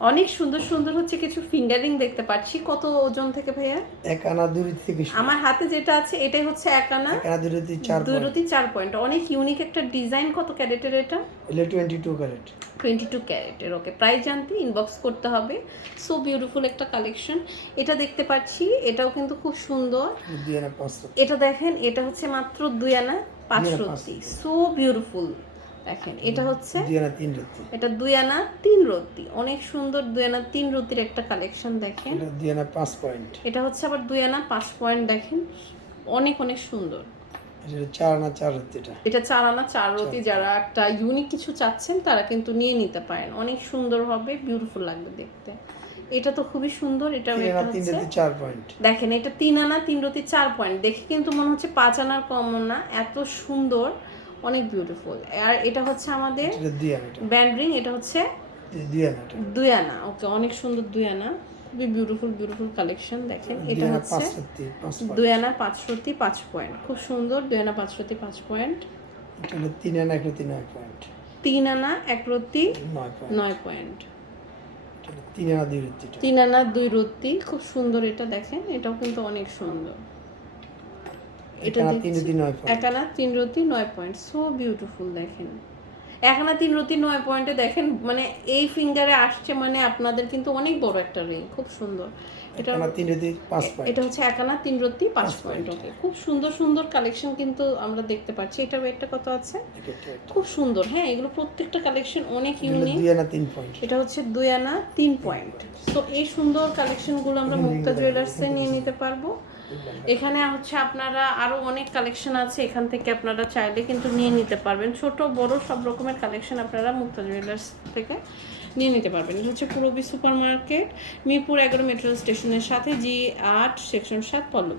অনেক সুন্দর সুন্দর হচ্ছে কিছু ফিঙ্গারিং দেখতে পাচ্ছি। কত ওজন থেকে ভাইয়া? এক আনা দুই থেকে আমার হাতে যেটা আছে এটাই হচ্ছে এক আনা এক আনা থেকে চার দুই রুটি চার পয়েন্ট। অনেক ইউনিক একটা ডিজাইন কত ক্যারেটের এটা? এলে twenty two carat. Twenty two ক্যারেটের ওকে প্রাইস জানতে ইনবক্স করতে হবে। সো বিউটিফুল একটা কালেকশন এটা দেখতে পাচ্ছি এটাও কিন্তু খুব সুন্দর। এটা দেখেন এটা হচ্ছে মাত্র দুই আনা পাঁচ দুই আনা রত্তি সো বিউটিফুল দেখেন এটা হচ্ছে এটা দুই আনা তিন রত্তি। অনেক সুন্দর দুই আনা তিন রত্তির একটা কালেকশন দেখেন। এটা দুই আনা পাঁচ পয়েন্ট এটা হচ্ছে আবার দুই আনা পাঁচ পয়েন্ট দেখেন অনেক অনেক সুন্দর। এটা চার আনা চার রতি যারা একটা ইউনিক কিছু চাচ্ছেন তারা কিন্তু নিয়ে নিতে পারেন। অনেক সুন্দর হবে বিউটিফুল লাগবে দেখতে। এটা তো খুবই সুন্দর এটা চার পয়েন্ট দেখেন এটা তিন আনা তিন রতি চার পয়েন্ট দেখে কিন্তু মনে হচ্ছে পাঁচ আনার কম না এত সুন্দর। অনেক বিউটিফুল আর এটা হচ্ছে আমাদের ব্যান্ড রিং এটা হচ্ছে দুই আনা ওকে অনেক সুন্দর দুই আনা খুবই বিউটিফুল বিউটিফুল কালেকশন দেখেন। এটা হচ্ছে রত্তি দুই আনা পাঁচ পাঁচ পয়েন্ট খুব সুন্দর দুই আনা পাঁচ পাঁচ পয়েন্ট তিন আনা এক রত্তি নয় পয়েন্ট তিন আনা এক রতি নয় পয়েন্ট তিন আনা দুই রত্তি তিন আনা দুই রত্তি খুব সুন্দর এটা দেখেন। এটাও কিন্তু অনেক সুন্দর। এটা আনা তিন রতি নয় পয়েন্ট সো বিউটিফুল দেখেন। এক তিন রতি নয় পয়েন্টে দেখেন মানে এই ফিঙ্গারে আসছে মানে আপনাদের কিন্তু অনেক বড় একটা রিং খুব সুন্দর। এটা তিন রত্তি পাঁচ পয়েন্ট এটা হচ্ছে এক তিন রতি পাঁচ পয়েন্ট ওকে খুব সুন্দর সুন্দর কালেকশন কিন্তু আমরা দেখতে পাচ্ছি। এটা একটা কত আছে। খুব সুন্দর হ্যাঁ এগুলো প্রত্যেকটা কালেকশন অনেক ইউনিক দুই আনা তিন পয়েন্ট এটা হচ্ছে দুই আনা তিন পয়েন্ট তো এই সুন্দর কালেকশনগুলো আমরা মুক্তা জুয়েলার্সে নিয়ে নিতে পারব। এখানে হচ্ছে আপনারা আরও অনেক কালেকশন আছে, এখান থেকে আপনারা চাইলে কিন্তু নিয়ে নিতে পারবেন। ছোট, বড় সব রকমের কালেকশন আপনারা মুক্তা জুয়েলার্স থেকে নিয়ে নিতে পারবেন। এটা হচ্ছে পুরবি সুপার মার্কেট মিরপুর এগারো মেট্রো স্টেশনের সাথে জি আট সেকশন সাত পল্লব।